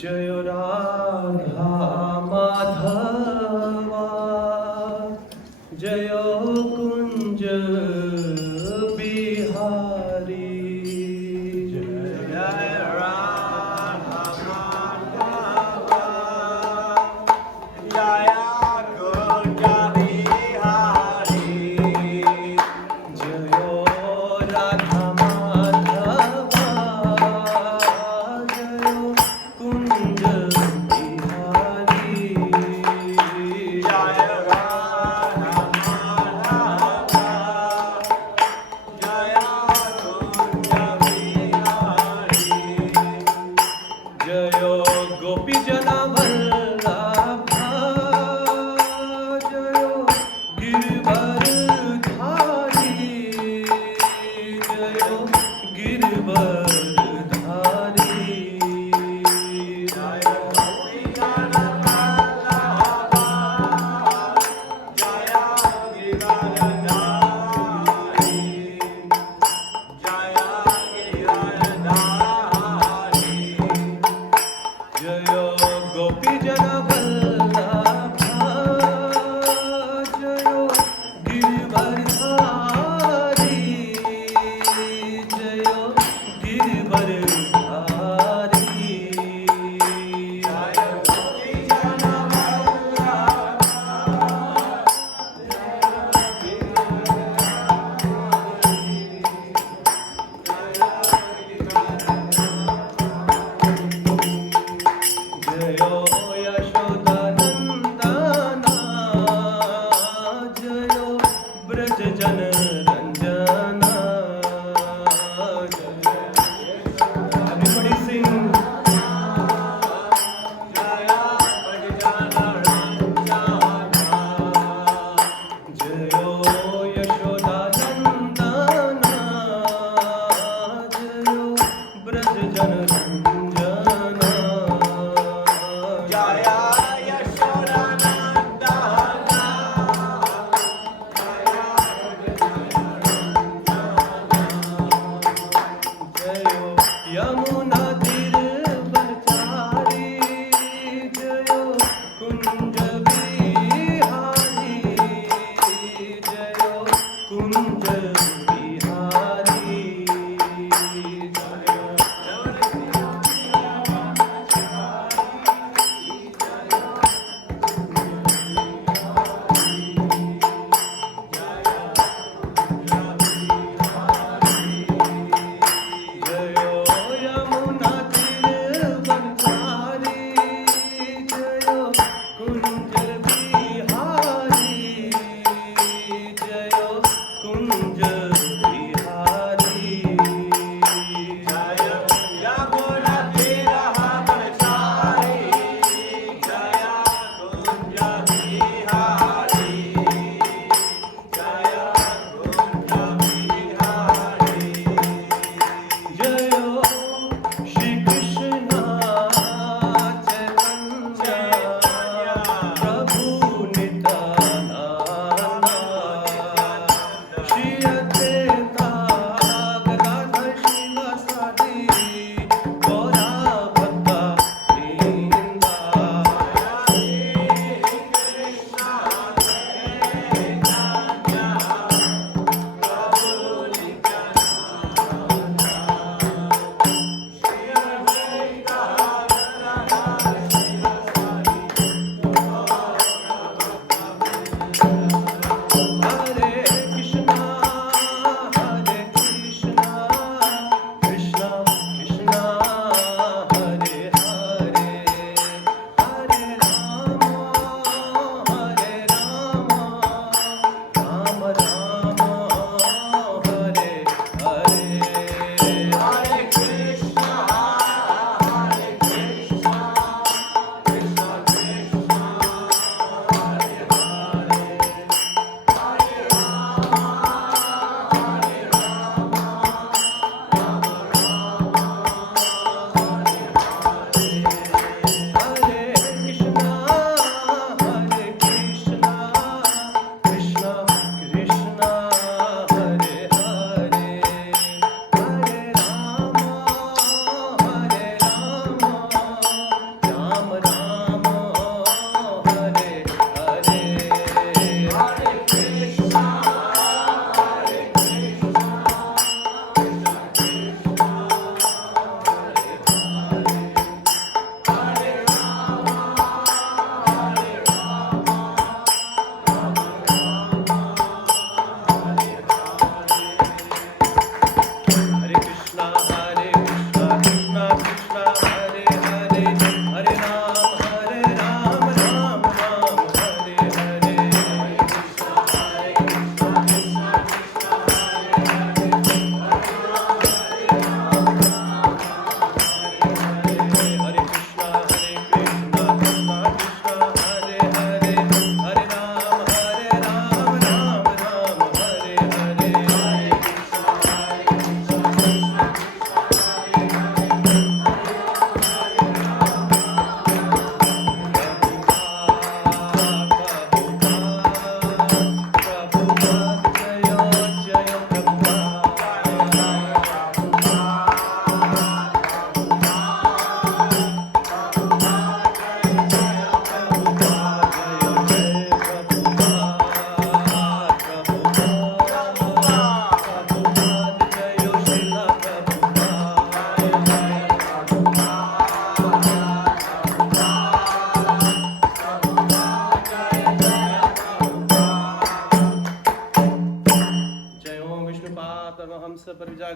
जय राधा माधवा जय कुंज बिहारी जय राधा माधवा जय कुंज बिहारी जय राधा माधवा जय कुंज बिहारी जय राधा माधवा जय कुंज बिहारी जय गोपी जना वल्लभा जय गिरवरधारी जय गिरवरधारी जय गोपी जन वल्लभा जय गिरधरधारी जय गिरधरधारी जय गोप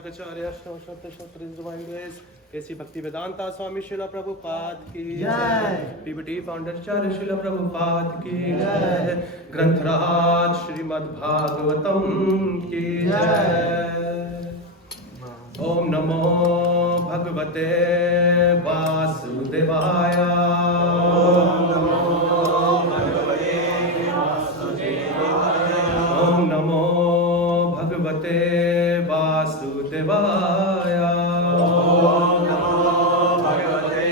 Acharya Divine Grace, ऐसी भक्ति वेदांता स्वामी शिला प्रभुपाद की जय। पीपीटी फाउंडर आचार्य शिला प्रभुपाद की जय। ग्रंथराज श्रीमद् भागवतम की जय। ओम नमो भगवते वासुदेवाय। ओम नमो भगवते वासुदेवाय। ओम नमो भगवते वासुदेवाय। ओम नमो भगवते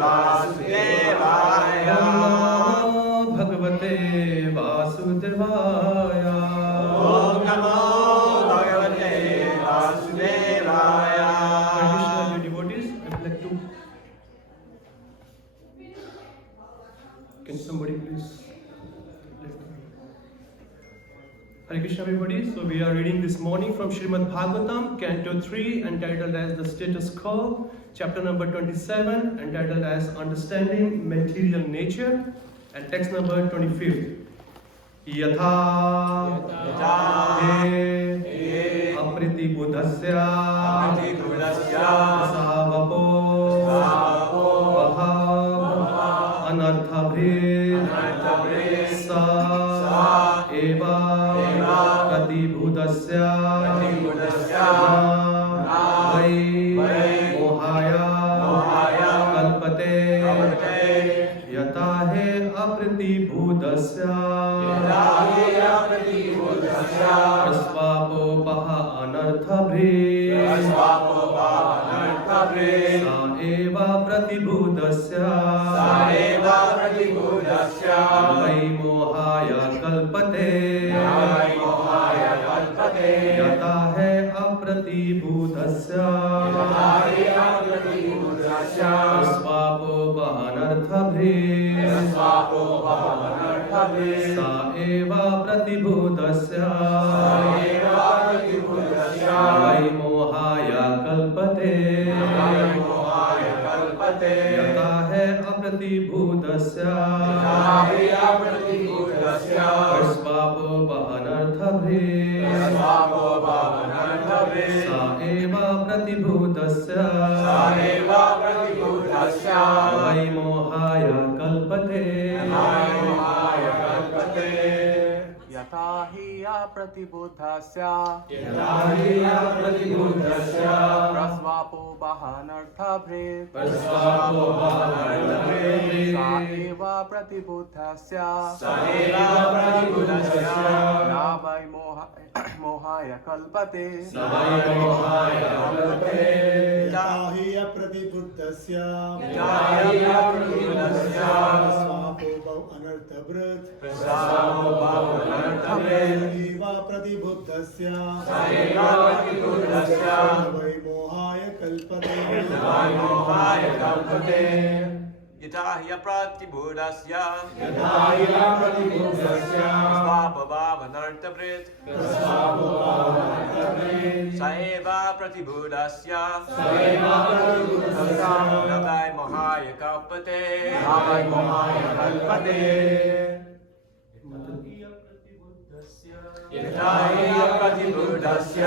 वासुदेवाय। ओम नमो भगवते वासुदेवाय। ओम नमो भगवते वासुदेवाय। Krishna, dear devotees, I would like to. Can somebody please? Hare Krishna, everybody. So we are reading this morning from Srimad Bhagavatam, Canto 3, entitled as The Status Quo, chapter number 27, entitled as Understanding Material Nature, and text number 25. Yatha he apriti buddhasya savapo vaha anarthabhre sa eva pratibhudasya vai mohaya kalpate yata he apriti buddhasya Asvapo paha anarthabhre sa eva pratibhudasya vai mohaya kalpate yata hai apratibhudasya Asvapo paha anarthabhre sa eva pratibhudasya vai mohaya kalpate yata hai apratibhudasya Asvapo paha anarthabhre sa eva pratibhudasya vai mohaya kalpate यथा हि प्रतिबुद्धस्य प्रस्वापो बहानर्थभृ सा एव प्रतिबुद्धस्य न वै मोहाय कल्पते हि प्रतिबुद्धस्य स्वापो अनर्थभृत् एव प्रतिबुद्धस्य वै मोहाय कल्पते यथा हि प्रतिबुद्धस्य स्वापभावनर्थभृत् स एव प्रतिबुद्धस्य न वै मोहाय कल्पते यथा हि प्रतिबुद्धस्य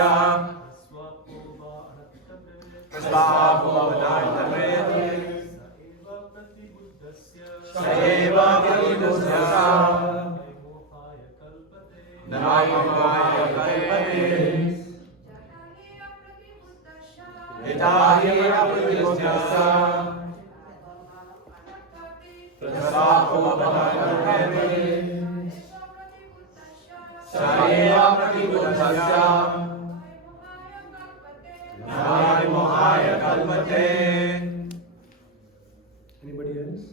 स्वापभावनर्थभृत् स एव प्रतिबुद्धस्य न वै मोहाय कल्पते यथा हि प्रतिबुद्धस्य स्वापभावनर्थभृत् स एव प्रतिबुद्धस्य न वै मोहाय कल्पते Anybody else?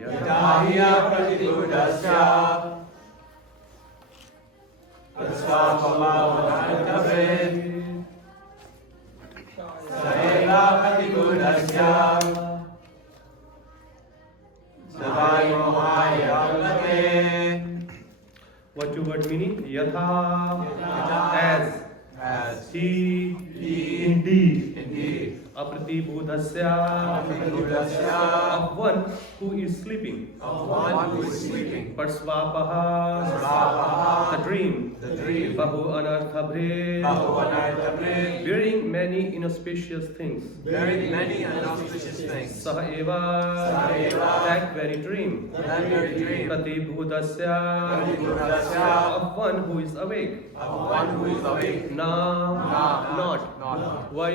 यथा हि प्रतिबुद्धस्य स्वापभावनर्थभृत् स एव प्रतिबुद्धस्य न वै मोहाय कल्पते What two word meaning? Yatha, Yatha, as as he, he, indeed. indeed apratibudhasya, of one who is sleeping, of one who is sleeping, parsvapaha, Svapaha, the dream, bahu anarthabhre, Bahuvanarthamre, bearing many inauspicious things, bearing many inauspicious things, saha eva, Saha that very dream, that very dream, pratibudhasya, Pratibudhasya, of one who is awake, of one who is awake, not, why,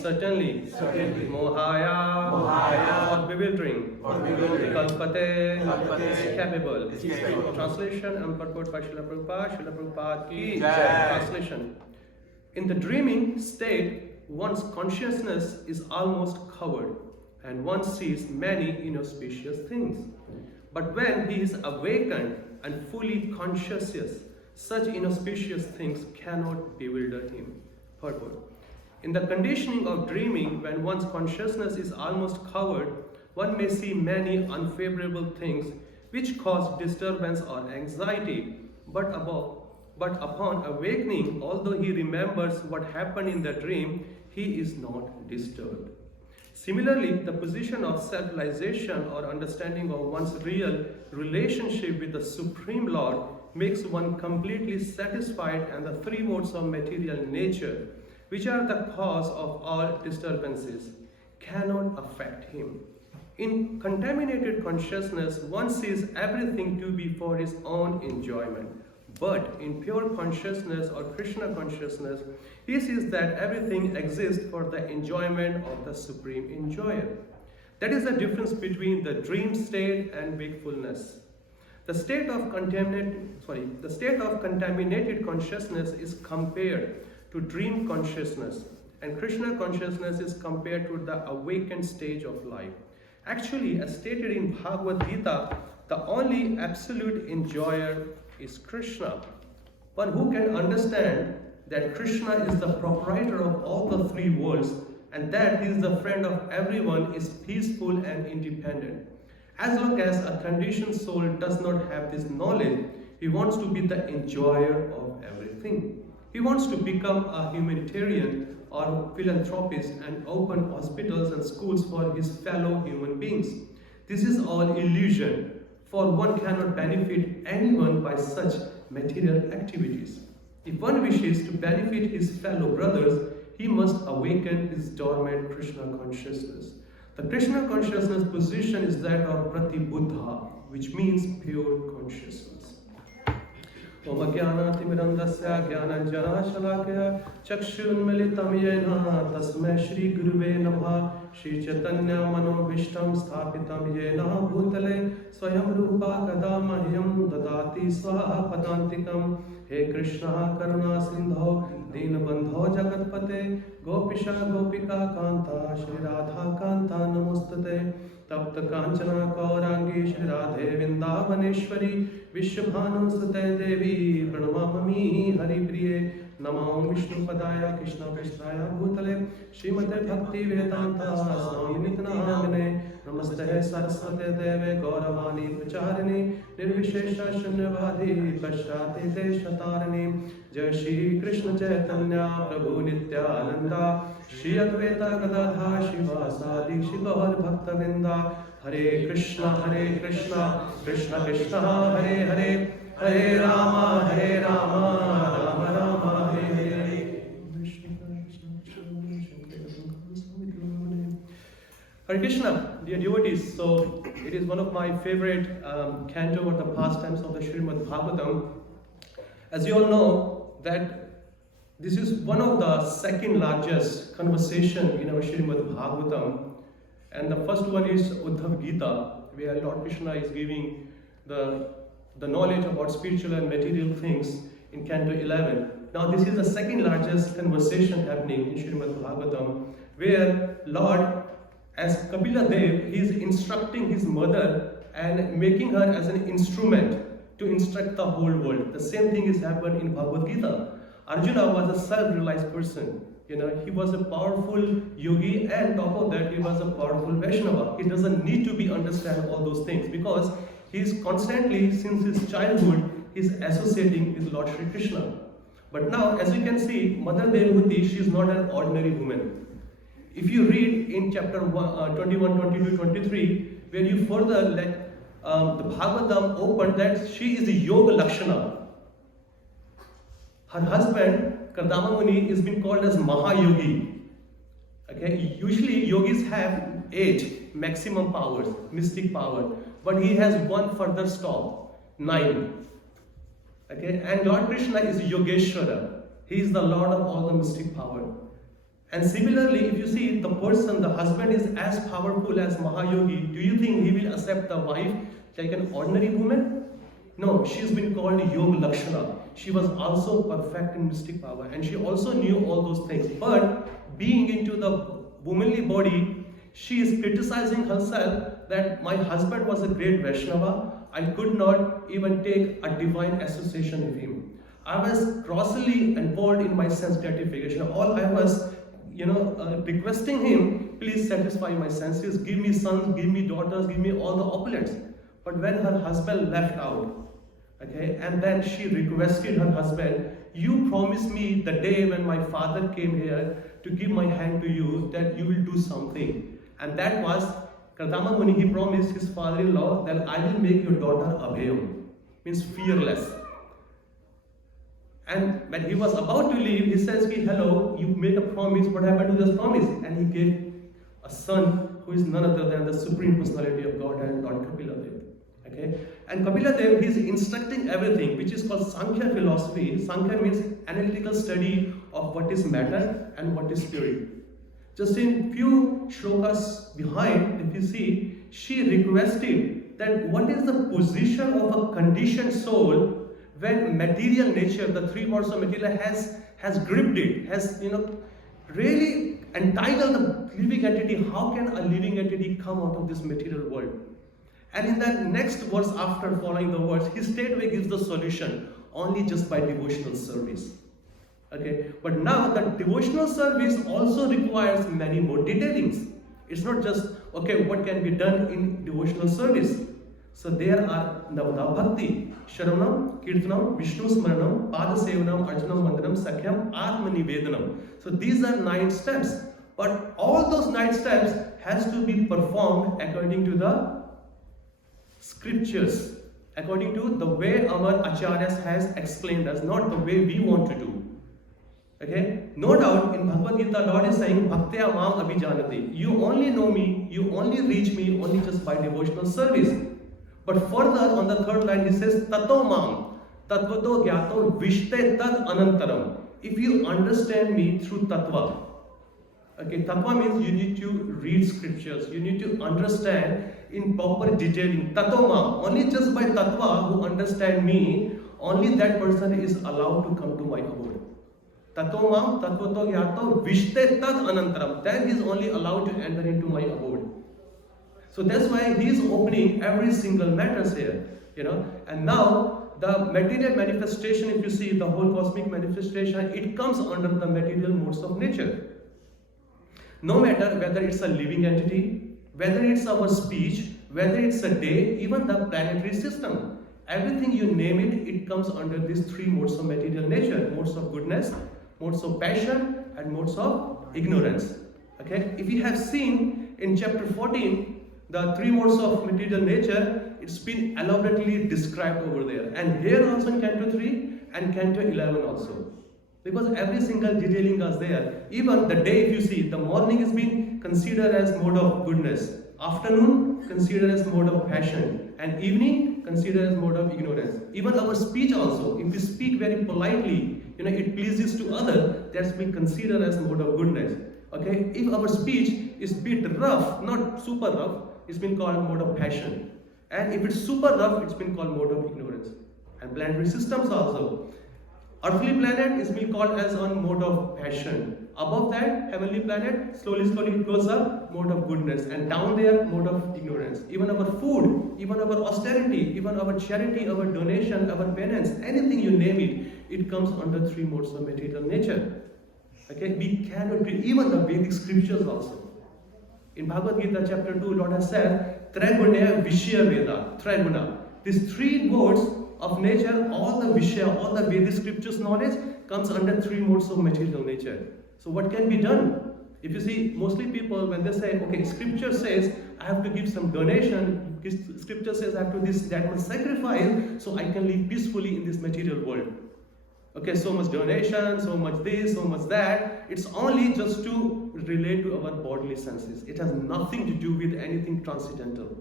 certainly, mohaya, Mohaya, for bewildering, for bewildering, kalpate, Kalpate, is capable. is capable. Translation and purport by Srila Prabhupada ki Jai. translation. In the dreaming state, one's consciousness is almost covered and one sees many inauspicious things. But when he is awakened and fully conscious, such inauspicious things cannot bewilder him. Purport. In the conditioning of dreaming, when one's consciousness is almost covered, one may see many unfavorable things which cause disturbance or anxiety, but upon awakening, although he remembers what happened in the dream, he is not disturbed. Similarly, the position of self-realization or understanding of one's real relationship with the Supreme Lord makes one completely satisfied, and the three modes of material nature, which are the cause of all disturbances, cannot affect him. In contaminated consciousness, one sees everything to be for his own enjoyment. But in pure consciousness or Krishna consciousness, he sees that everything exists for the enjoyment of the Supreme Enjoyer. That is the difference between the dream state and wakefulness. The state of contaminated consciousness is compared to dream consciousness, and Krishna consciousness is compared to the awakened stage of life. Actually, as stated in Bhagavad Gita, the only absolute enjoyer is Krishna. One who can understand that Krishna is the proprietor of all the three worlds and that he is the friend of everyone is peaceful and independent. As long as a conditioned soul does not have this knowledge, he wants to be the enjoyer of everything. He wants to become a humanitarian or philanthropist and open hospitals and schools for his fellow human beings. This is all illusion, for one cannot benefit anyone by such material activities. If one wishes to benefit his fellow brothers, he must awaken his dormant Krishna consciousness. The Krishna consciousness position is that of Pratibuddha, which means pure consciousness. Om Jnanatimidandasya Jnananjana Shalakaya Chakshunmilitam Yena Tasmai Shri Guruve Namah Shri Chaitanya Manobhishtam Sthapitam Yena Bhutale Swayam Rupa Kadamahyam Dadati Swaha Padantikam He Krishna Karuna Sindho Dinabandho Jagatpate Gopisha Gopika Kanta Shri Radha Kanta Namostate Tapta Kanchana Kaurangi Shri Radhe Vrindavaneshwari Vishwabhanu Sute Devi Pranamami Hari Priye Namam Vishnu Padaya Krishna Krishnaya Bhutale Srimate Bhakti Vedanta Swami Nityanamane Namaste Saraswate Deve Gauravani Pracharini Nirvishesha Shunyavadi Pashyate Deshatarani Jai Shri Krishna Chaitanya Prabhu Nityananda Shri Advaita Gadadha Shivasadi Shigaur Bhakta Vrinda Hare Krishna Krishna Krishna Hare Hare Hare Rama Rama Rama Hare Hare. Hare Krishna, dear devotees. So it is one of my favorite canto or the pastimes of the Srimad Bhagavatam. As you all know that this is one of the second largest conversation in our Srimad Bhagavatam, and the first one is Uddhav Gita, where Lord Krishna is giving the knowledge about spiritual and material things in Canto 11. Now this is the second largest conversation happening in Srimad Bhagavatam, where Lord, as Kapila Dev, he is instructing his mother and making her as an instrument to instruct the whole world. The same thing is happened in Bhagavad Gita. Arjuna was a self-realized person. He was a powerful yogi, and top of that, he was a powerful Vaishnava. He doesn't need to be understand all those things because he is constantly, since his childhood, he is associating with Lord Shri Krishna. But now, as you can see, Mother Devahuti, she is not an ordinary woman. If you read in chapter 21, 22, 23, where you further let the Bhagavatam open that she is the Yoga Lakshana. Her husband, Kardama Muni, is being called as Mahayogi. Okay, usually yogis have 8 maximum powers, mystic power, but he has one further stop, 9. Okay, and Lord Krishna is Yogeshwara. He is the Lord of all the mystic power. And similarly, if you see the person, the husband is as powerful as Mahayogi, do you think he will accept the wife like an ordinary woman? No, she's been called Yoga Lakshana. She was also perfect in mystic power and she also knew all those things. But being into the womanly body, she is criticizing herself that my husband was a great Vaishnava. I could not even take a divine association with him. I was grossly involved in my sense gratification. All I was requesting him, please satisfy my senses, give me sons, give me daughters, give me all the opulence. But when her husband left out, okay, and then she requested her husband, you promised me the day when my father came here to give my hand to you that you will do something. And that was, Kardama Muni, he promised his father-in-law that I will make your daughter Abhayam, means fearless. And when he was about to leave, he says, hello, you made a promise, what happened to this promise? And he gave a son who is none other than the Supreme Personality of God and Lord Kapila Dev. Okay? And Kapila Dev, he is instructing everything, which is called Sankhya philosophy. Sankhya means analytical study of what is matter and what is spirit. Just in few shlokas behind, if you see, she requested that what is the position of a conditioned soul when material nature, the 3 modes of material has gripped it, has really entitled the living entity. How can a living entity come out of this material world? And in that next verse after following the words, he straightway gives the solution, only just by devotional service. Okay, but now the devotional service also requires many more detailings. It's not just, okay, what can be done in devotional service. So there are Navada Bhakti, Sharanam, Kirtanam, Vishnu Smaranam, Pada Sevanam, Arjanam, Vandanam, Sakhyam, Atma Nivedanam. So these are 9 steps. But all those 9 steps has to be performed according to the scriptures, according to the way our acharyas has explained us, not the way we want to do. Okay? No doubt in Bhagavad Gita, Lord is saying, Bhaktya Mam Abhijanati. You only know me, you only reach me only just by devotional service. But further on the 3rd line, he says, Tato Mam, Tatvato Gyato Vishte Tad Anantaram. If you understand me through Tattva. Okay, Tattva means you need to read scriptures, you need to understand in proper detailing. Tato Mam, only just by Tattva who understand me, only that person is allowed to come to my abode. Tato Mam, Tatvato Gyato Vishte Tad Anantaram. Then he is only allowed to enter into my abode. So that's why he is opening every single matters here, And now the material manifestation, if you see the whole cosmic manifestation, it comes under the material modes of nature. No matter whether it's a living entity, whether it's our speech, whether it's a day, even the planetary system, everything you name it, it comes under these 3 modes of material nature: modes of goodness, modes of passion, and modes of ignorance. Okay, if you have seen in chapter 14. The 3 modes of material nature, it's been elaborately described over there. And here also in Canto 3 and Canto 11 also. Because every single detailing is there. Even the day, if you see, the morning is being considered as mode of goodness. Afternoon, considered as mode of passion. And evening, considered as mode of ignorance. Even our speech also, if we speak very politely, it pleases to others, that's been considered as mode of goodness. Okay, if our speech is bit rough, not super rough, it's been called mode of passion. And if it's super rough, it's been called mode of ignorance. And planetary systems also. Earthly planet is being called as on mode of passion. Above that, heavenly planet, slowly it goes up, mode of goodness. And down there, mode of ignorance. Even our food, even our austerity, even our charity, our donation, our penance, anything you name it, it comes under 3 modes of material nature. Okay, we cannot read even the Vedic scriptures also. In Bhagavad Gita chapter 2, Lord has said, Triguna Vishya Veda, Triguna. These 3 modes of nature, all the Vishya, all the Vedic scriptures knowledge comes under 3 modes of material nature. So what can be done? If you see, mostly people, when they say, okay, scripture says I have to give some donation, scripture says I have to this, that much sacrifice, so I can live peacefully in this material world. Okay, so much donation, so much this, so much that. It's only just to relate to our bodily senses. It has nothing to do with anything transcendental.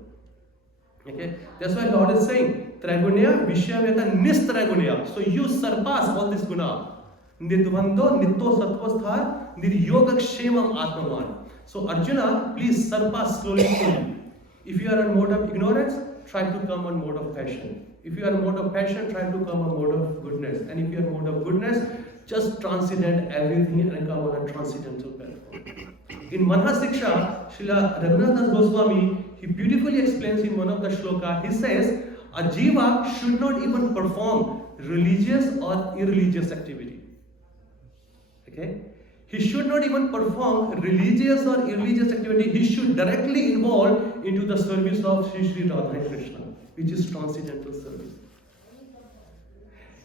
Okay, that's why Lord is saying, Tragunya, Vishyaveta, Nistragunya. So you surpass all this guna. Nidvando, Nitto Satvasthar, Niryogakshemam Atmavan. So Arjuna, please surpass slowly. If you are in mode of ignorance, try to come on mode of passion. If you are in mode of passion, try to come on mode of goodness. And if you are in mode of goodness, just transcend everything and come on a transcendental platform. In Manhasiksha, Srila Raghunath Das Goswami, he beautifully explains in one of the shloka, he says, a jiva should not even perform religious or irreligious activity. Okay? He should not even perform religious or irreligious activity. He should directly involve into the service of Sri Sri Radha and Krishna, which is transcendental service.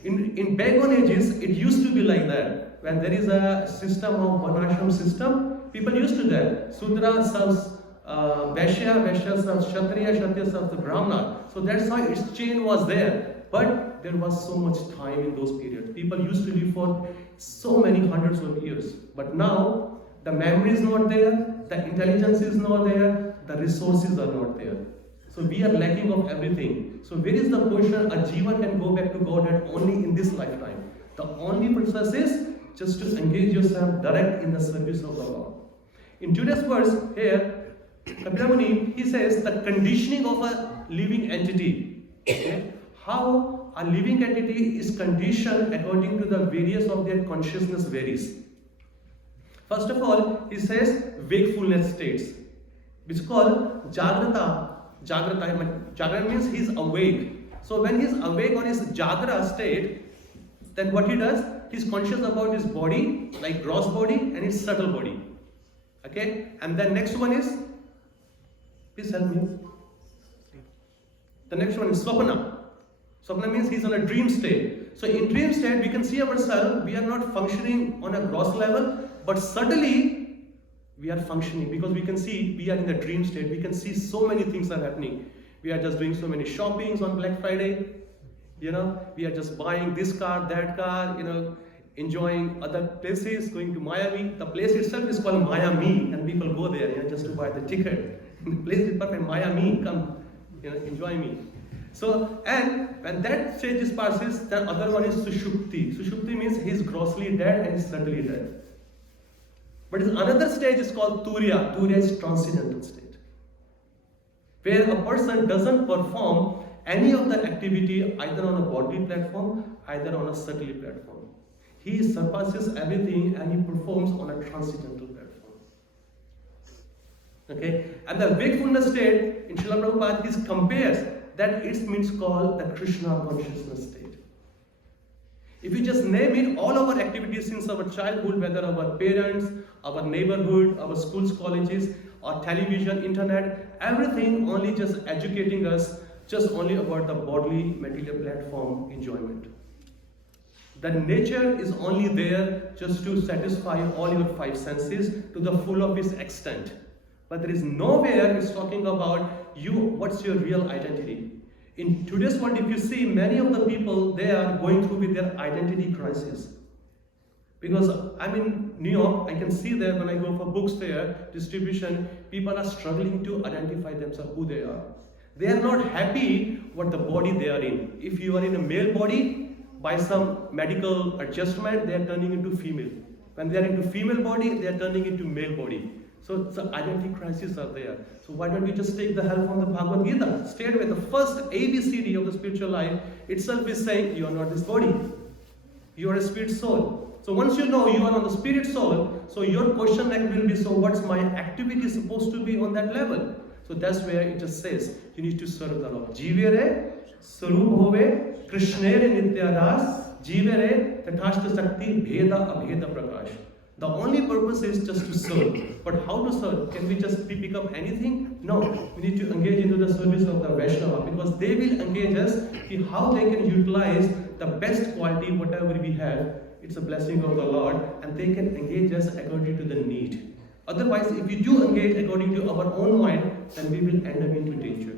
In bygone ages, it used to be like that. When there is a system of Varnashram system, people used to that. Sudra serves Vaishya, Vaishya serves Kshatriya, Kshatriya serves the Brahmana. So that's how its chain was there. But there was so much time in those periods. People used to live for so many hundreds of years. But now, the memory is not there, the intelligence is not there, the resources are not there. So we are lacking of everything. So where is the portion a jiva can go back to Godhead only in this lifetime? The only process is just to engage yourself direct in the service of the Lord. In today's verse here, Kapila Muni, he says the conditioning of a living entity. Okay? How a living entity is conditioned according to the various of their consciousness varies. First of all, he says wakefulness states, which is called Jagrata. Jagrata means he is awake. So when he is awake on his Jagra state, then what he does, he is conscious about his body, like gross body and his subtle body. Okay? And then next one is, please help me. The next one is Swapana. Swapna means he's on a dream state. So in dream state, we can see ourselves, we are not functioning on a gross level, but subtly we are functioning because we can see we are in the dream state. We can see so many things are happening. We are just doing so many shoppings on Black Friday. You know, we are just buying this car, that car, you know, enjoying other places, going to Miami. The place itself is called Miami, and people go there, you know, just to buy the ticket. The place is perfect, Miami, come, you know, enjoy me. So, and when that stage passes, the other one is Sushupti. Sushupti means he is grossly dead and is subtly dead. But another stage is called Turiya. Turiya is transcendental state, where a person doesn't perform any of the activity either on a bodily platform, either on a subtly platform. He surpasses everything and he performs on a transcendental platform. Okay? And the wakefulness state, in Srila Prabhupada, he compares that it means called the Krishna consciousness state. If you just name it, all our activities since our childhood, whether our parents, our neighborhood, our schools, colleges, or television, internet, everything only just educating us just only about the bodily material platform enjoyment. The nature is only there just to satisfy all your five senses to the full of its extent. But there is nowhere it's talking about you, what's your real identity. In today's world, if you see many of the people, they are going through with their identity crisis. Because I'm in New York, I can see there when I go for books there, distribution, people are struggling to identify themselves, who they are. They are not happy what the body they are in. If you are in a male body, by some medical adjustment, they are turning into female. When they are into female body, they are turning into male body. So identity crises are there. So why don't we just take the help from the Bhagavad Gita? Straight away, the first ABCD of the spiritual life itself is saying, you are not this body. You are a spirit soul. So once you know you are on the spirit soul, so your question will be, so what's my activity supposed to be on that level? So that's where it just says, you need to serve the Lord. Jivere, Sarup Hove, Krishnere Nityadas, Jivere, Tathashta Sakti, Bheda Abheda Prakash. The only purpose is just to serve. But how to serve? Can we just pick up anything? No. We need to engage into the service of the Vaishnava, because they will engage us in how they can utilize the best quality, whatever we have. It's a blessing of the Lord, and they can engage us according to the need. Otherwise, if we do engage according to our own mind, then we will end up into danger.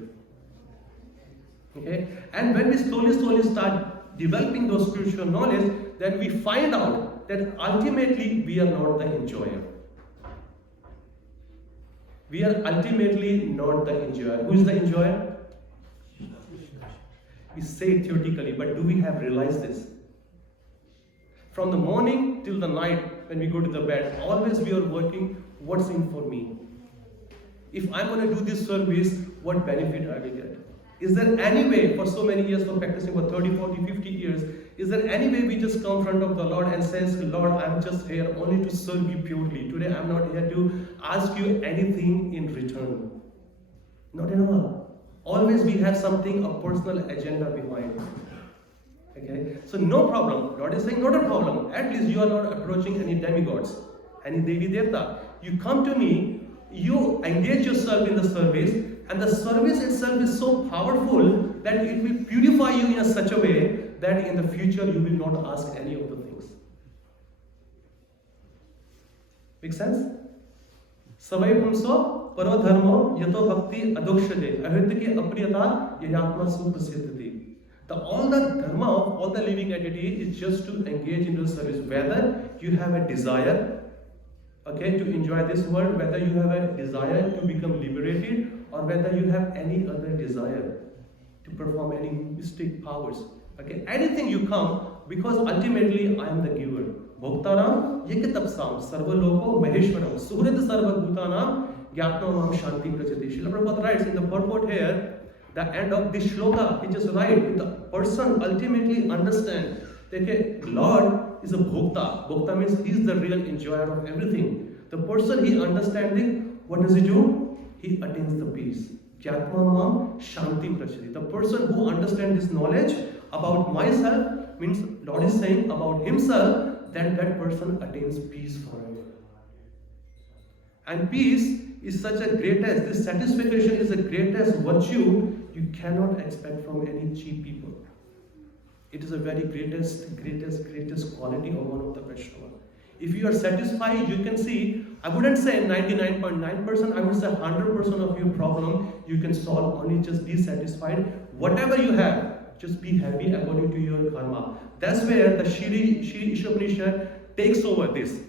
Okay? And when we slowly start developing those spiritual knowledge, then we find out that ultimately we are not the enjoyer. We are ultimately not the enjoyer. Who is the enjoyer? We say it theoretically, but do we have realized this? From the morning till the night when we go to the bed, always we are working, what's in for me? If I'm going to do this service, what benefit I will get? Is there any way, for so many years, for practicing for 30, 40, 50 years, is there any way we just come in front of the Lord and says, Lord, I'm just here only to serve you purely. Today I'm not here to ask you anything in return. Not at all. Always we have something, a personal agenda behind. Okay? So no problem. Lord is saying, not a problem. At least you are not approaching any demigods, any Devi Devta. You come to me, you engage yourself in the service, and the service itself is so powerful that it will purify you in such a way that in the future you will not ask any of the things. Make sense? Savai pumso paro dharmo yato bhakti adokshade ahritike apriyata yayatma suprasiddhati. All the dharma of all the living entity is just to engage into the service. Whether you have a desire, okay, to enjoy this world, whether you have a desire to become liberated, or whether you have any other desire to perform any mystic powers. Okay, anything you come, because ultimately I am the giver. Bhoktaram yekatapsam sarva loko maheshwaram suhrit sarva bhutanam gyatno mam shanti prachati. Srila Prabhupada writes in the purport here, the end of this shloka, he just writes, the person ultimately understands that Lord is a bhokta. Bhokta means he is the real enjoyer of everything. The person he understanding, what does he do? He attains the peace. Gyatma mam shanti prachati. The person who understands this knowledge about myself, means Lord is saying about himself, then that person attains peace forever. And peace is such a greatest, this satisfaction is the greatest virtue you cannot expect from any cheap people. It is a very greatest quality of one of the Vaishnava. If you are satisfied, you can see, I wouldn't say 99.9%, I would say 100% of your problem you can solve, only just be satisfied. Whatever you have, just be happy according to your karma. That's where the Shri Ishopanishad takes over this.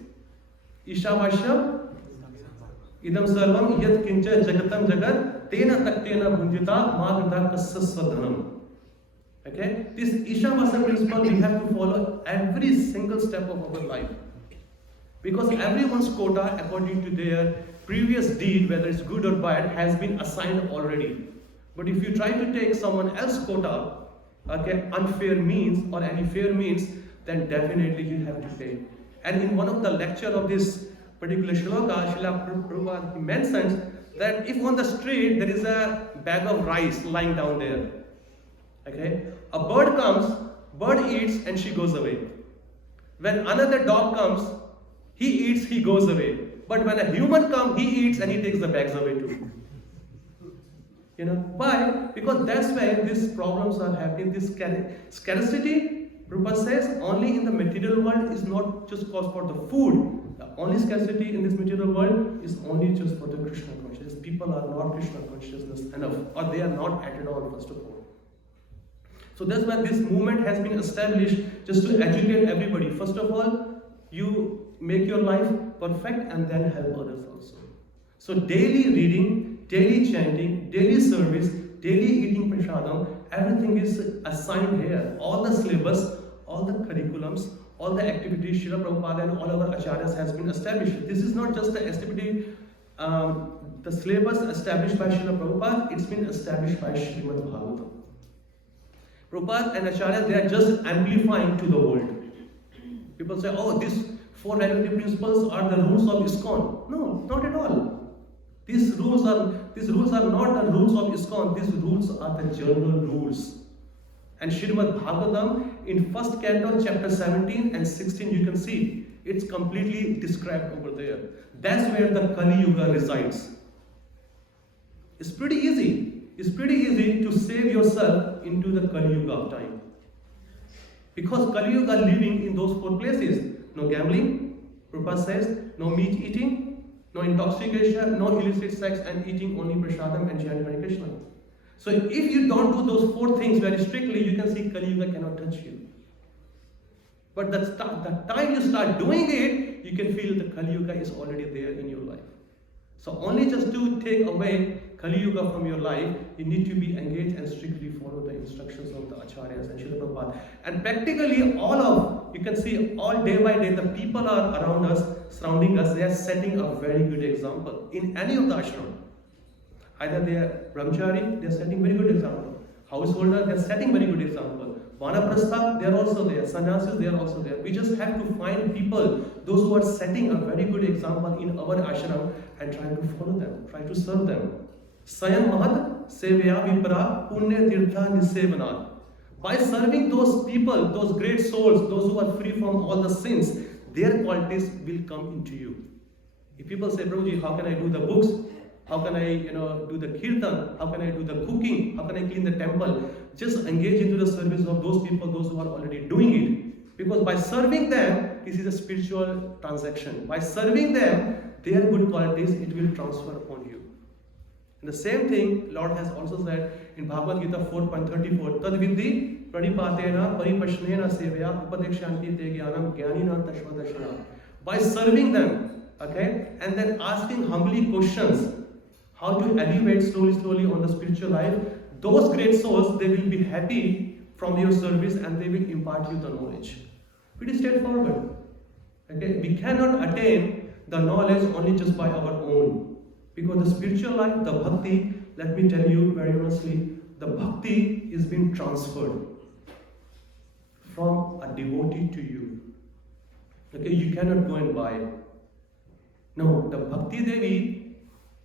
Ishavashyam idam sarvam yat kincha jagatam jagat tena taktena bhunjita magdha kassaswadhanam. Okay? This Ishavasya principle we have to follow every single step of our life. Because everyone's quota according to their previous deed, whether it's good or bad, has been assigned already. But if you try to take someone else's quota, okay, unfair means or any fair means, then definitely you have to pay. And in one of the lecture of this particular shloka, Srila Prabhupada mentions that if on the street there is a bag of rice lying down there, okay, a bird comes, bird eats and she goes away. When another dog comes, he eats, he goes away. But when a human comes, he eats and he takes the bags away too. You know, why? Because that's why these problems are happening. This scarcity, Prabhupada says, only in the material world is not just cause for the food. The only scarcity in this material world is only just for the Krishna consciousness. People are not Krishna consciousness enough, or they are not at all, first of all. So that's why this movement has been established, just to educate everybody. First of all, you make your life perfect and then help others also. So daily reading, daily chanting, daily service, daily eating prasadam, everything is assigned here. All the syllabus, all the curriculums, all the activities, Srila Prabhupada and all our acharyas has been established. This is not just the activity, the syllabus established by Srila Prabhupada, it's been established by Srimad Bhagavatam. Prabhupada and acharyas, they are just amplifying to the world. People say, oh, these 4 reality principles are the rules of ISKCON. No, not at all. These rules are not the rules of ISKCON. These rules are the general rules. And Srimad Bhagavatam in 1st canto, chapter 17 and 16, you can see it's completely described over there. That's where the Kali Yuga resides. It's pretty easy. It's pretty easy to save yourself into the Kali Yuga of time. Because Kali Yuga living in those 4 places. No gambling, Prabhupada says, no meat eating, no intoxication, no illicit sex, and eating only prasadam and chanting Hare Krishna. So if you don't do those 4 things very strictly, you can see Kali Yuga cannot touch you. But the time you start doing it, you can feel the Kali Yuga is already there in your life. So only just to take away Kali Yuga from your life, you need to be engaged and strictly follow the instructions of the Acharyas and Srila Prabhupada. And practically you can see all day by day, the people are around us, surrounding us, they are setting a very good example in any of the ashram. Either they are brahmachari, they are setting very good example. Householder, they are setting very good example. Vanaprastha, they are also there. Sannyasis, they are also there. We just have to find people, those who are setting a very good example in our ashram and try to follow them, try to serve them. Sayam Mahat Sevya Vipra Punya Tirtha Nisevanat. By serving those people, those great souls, those who are free from all the sins, their qualities will come into you. If people say, Prabhuji, how can I do the books? How can I, do the kirtan? How can I do the cooking? How can I clean the temple? Just engage into the service of those people, those who are already doing it. Because by serving them, this is a spiritual transaction. By serving them, their good qualities, it will transfer upon you. And the same thing, Lord has also said in Bhagavad Gita 4.34, Tad Vidhi Pranipatena Paripashnena Sevya Upadekshanti Te Jnanam Jnanina Tashvadashana. By serving them, okay, and then asking humbly questions, how to elevate slowly on the spiritual life, those great souls, they will be happy from your service and they will impart you the knowledge. Pretty straightforward. Okay? We cannot attain the knowledge only just by our own. Because the spiritual life, the bhakti, let me tell you very honestly, the bhakti is being transferred from a devotee to you. Okay, you cannot go and buy it. No, the Bhakti Devi,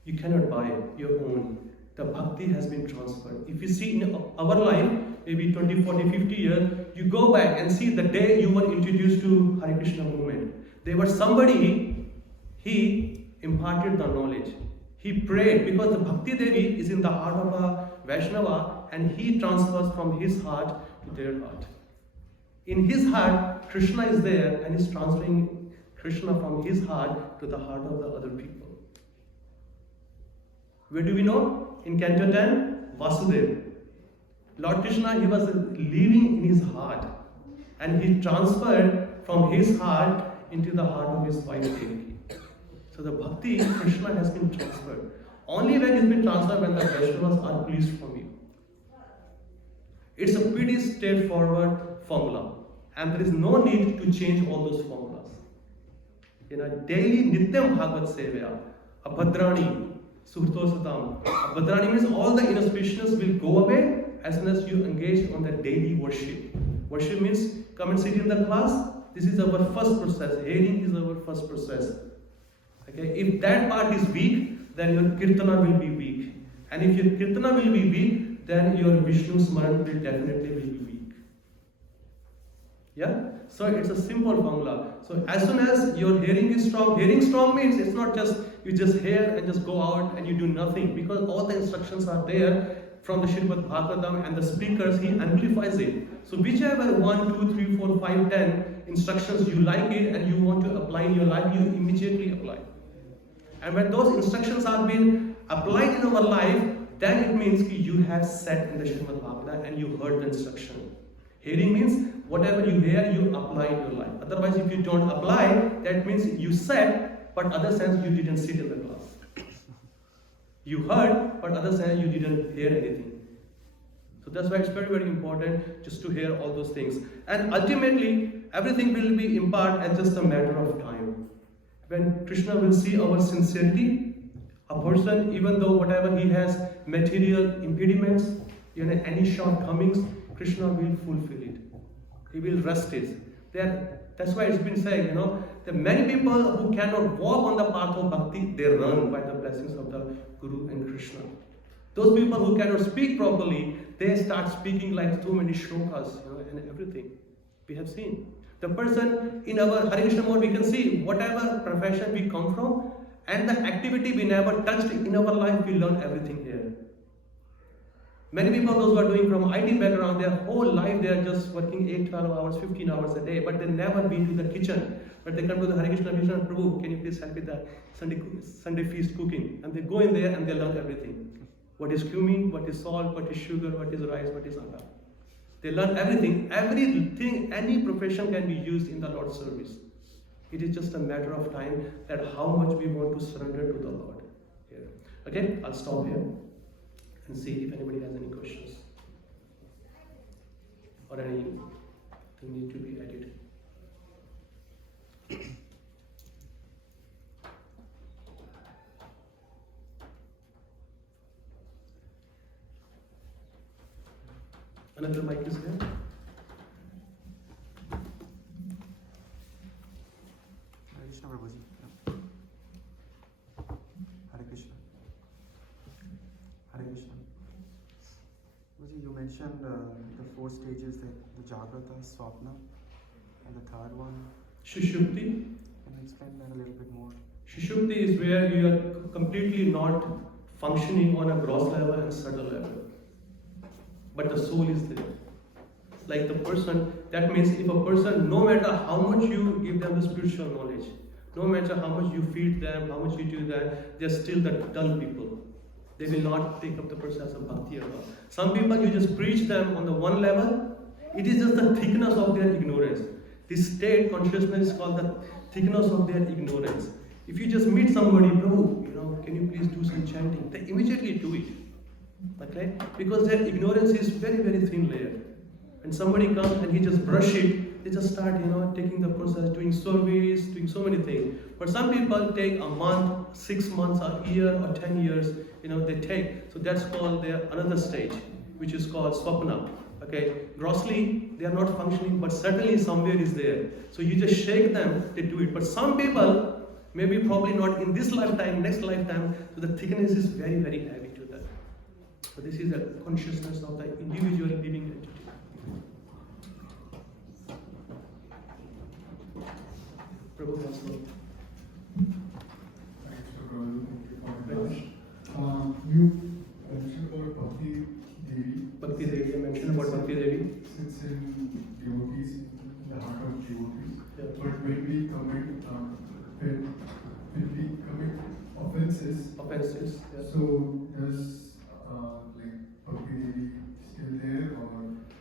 you cannot buy your own. The bhakti has been transferred. If you see in our life, maybe 20, 40, 50 years, you go back and see the day you were introduced to Hare Krishna movement. There was somebody, he imparted the knowledge. He prayed because the Bhakti Devi is in the heart of a Vaishnava and he transfers from his heart to their heart. In his heart, Krishna is there and is transferring Krishna from his heart to the heart of the other people. Where do we know? In Canto 10, Vasudeva. Lord Krishna, he was living in his heart and he transferred from his heart into the heart of his wife Devaki. So the bhakti, Krishna has been transferred. Only when it's been transferred when the Vaishnavas are pleased from you. It's a pretty straightforward formula. And there is no need to change all those formulas. Daily Nityam Bhagavad Sevya, Abhadrani, Suhrtosatam. Abhadrani means all the inauspiciousness will go away as soon as you engage on the daily worship. Worship means come and sit in the class. This is our first process. Hearing is our first process. Okay? If that part is weak, then your kirtana will be weak. And if your kirtana will be weak, then your Vishnu Smaran will definitely be weak. Yeah? So it's a simple formula. So as soon as your hearing is strong means it's not just you just hear and just go out and you do nothing, because all the instructions are there from the Srimad Bhagavatam and the speakers, he amplifies it. So whichever 1, 2, 3, 4, 5, 10 instructions you like it and you want to apply in your life, you immediately apply. And when those instructions are being applied in our life, then it means that you have sat in the Srimad Bhagavatam and you heard the instruction. Hearing means whatever you hear, you apply in your life. Otherwise, if you don't apply, that means you sat, but other sense you didn't sit in the class. You heard, but other sense you didn't hear anything. So that's why it's very, very important just to hear all those things. And ultimately, everything will be imparted as just a matter of time. When Krishna will see our sincerity, a person, even though whatever he has material impediments, any shortcomings, Krishna will fulfill it. He will rest it. That's why it's been said, that many people who cannot walk on the path of bhakti, they run by the blessings of the Guru and Krishna. Those people who cannot speak properly, they start speaking like too many shlokas, and everything. We have seen. The person in our Hare Krishna mode, we can see whatever profession we come from, and the activity we never touched in our life, we learn everything here. Many people, those who are doing from IT background, their whole life they are just working 8, 12 hours, 15 hours a day, but they never been to the kitchen But they come to the Hare Krishna Krishna, Prabhu, can you please help with the Sunday feast cooking? And they go in there and they learn everything. What is cumin, what is salt, what is sugar, what is rice, what is atta. They learn everything. Everything, any profession can be used in the Lord's service. It is just a matter of time that how much we want to surrender to the Lord. Here. Okay, I'll stop here and see if anybody has any questions or anything need to be added. Another mic is there. Hare Krishna, Prabhuji. Hare Krishna. Hare Krishna. Prabhuji, you mentioned the 4 stages, the Jagrata, Swapna, and the third one. Shushupti. Can you explain that a little bit more? Shushupti is where you are completely not functioning on a gross level and subtle level. But the soul is there. Like the person, that means if a person, no matter how much you give them the spiritual knowledge, no matter how much you feed them, how much you do that, they're still the dull people. They will not take up the process of bhakti at all. Some people, you just preach them on the one level, it is just the thickness of their ignorance. This state consciousness is called the thickness of their ignorance. If you just meet somebody, Prabhu, can you please do some chanting? They immediately do it. Okay? Because their ignorance is very, very thin layer. And somebody comes and he just brush it, they just start, taking the process, doing service, doing so many things. But some people take a month, 6 months, a year, or 10 years, they take. So that's called their another stage, which is called swapna. Okay? Grossly, they are not functioning, but certainly somewhere is there. So you just shake them, they do it. But some people, maybe probably not in this lifetime, next lifetime, so the thickness is very, very heavy to that. So this is the consciousness of the individual living entity. Prabhu has no. Thanks for very much. You mentioned about Bhakti Devi. Bhakti Devi, I mentioned about Bhakti Devi. Sits in devotees, in the heart of devotees. Yeah. But when we commit offenses, Yeah. so does Bhakti Devi still there or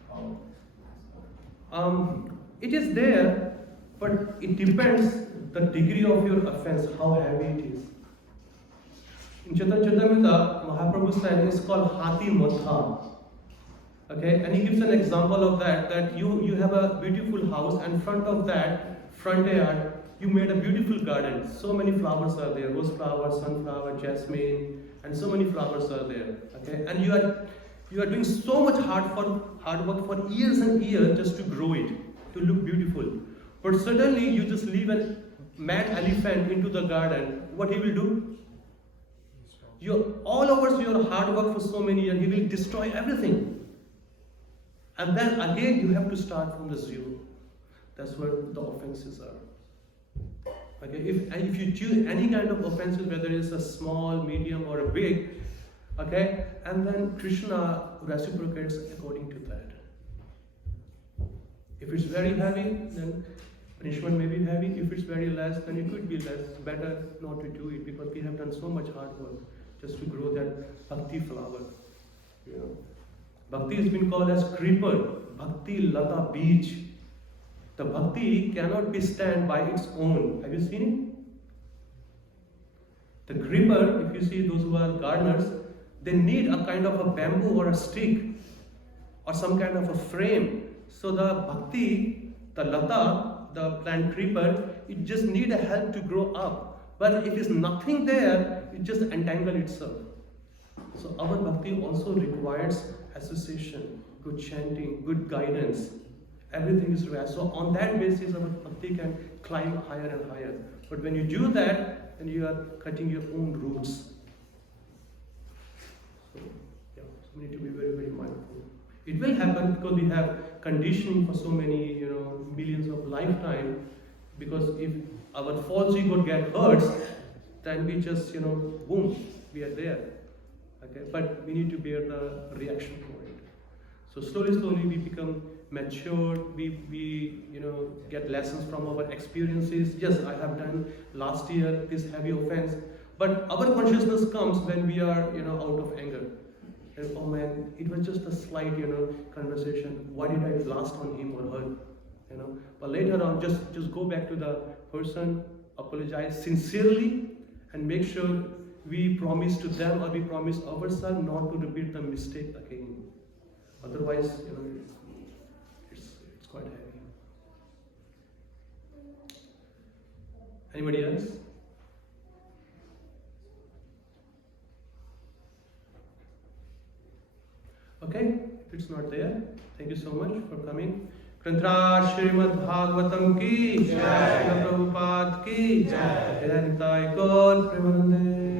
how? It is there, but it depends the degree of your offense, how heavy it is. In Chaitanya Charitamrita, Mahaprabhu said it's called Hati Matha. Okay, and he gives an example of that you have a beautiful house, and in front of that front yard you made a beautiful garden. So many flowers are there, rose flower, sunflower, jasmine, and so many flowers are there. Okay, and you are doing so much hard work for years and years just to grow it, to look beautiful. But suddenly you just leave a mad elephant into the garden. What he will do? All over your hard work for so many years, he will destroy everything. And then again you have to start from the zero. That's where the offenses are. Okay, if you choose any kind of offenses, whether it's a small, medium, or a big, okay, and then Krishna reciprocates according to that. If it's very heavy, then punishment may be heavy. If it's very less, then it could be less. It's better not to do it because we have done so much hard work just to grow that bhakti flower. Bhakti has been called as creeper, bhakti lata beach. The bhakti cannot be stand by its own. Have you seen it? The creeper, if you see those who are gardeners, they need a kind of a bamboo or a stick or some kind of a frame. So the bhakti, the lata, the plant creeper, it just need a help to grow up. But if it's nothing there, it just entangle itself. So our bhakti also requires association, good chanting, good guidance. Everything is required. So on that basis, our bhakti can climb higher and higher. But when you do that, then you are cutting your own roots. So we need to be very, very mindful. It will happen because we have conditioning for so many, millions of lifetime. Because if our false ego get hurt, then we just, boom, we are there. Okay, but we need to bear the reaction for it. So slowly we become matured, we get lessons from our experiences. Yes, I have done last year this heavy offense, but our consciousness comes when we are out of anger. And, oh man, it was just a slight conversation. Why did I blast on him or her? But later on, just go back to the person, apologize sincerely, and make sure we promise to them or we promise ourselves not to repeat the mistake again. Otherwise, it's quite heavy. Anybody else? Okay, if it's not there, thank you so much for coming. ग्रंथराज Shrimad Bhagavatam की जय, प्रभुपाद की जय, निताय गौर प्रेमानंदे।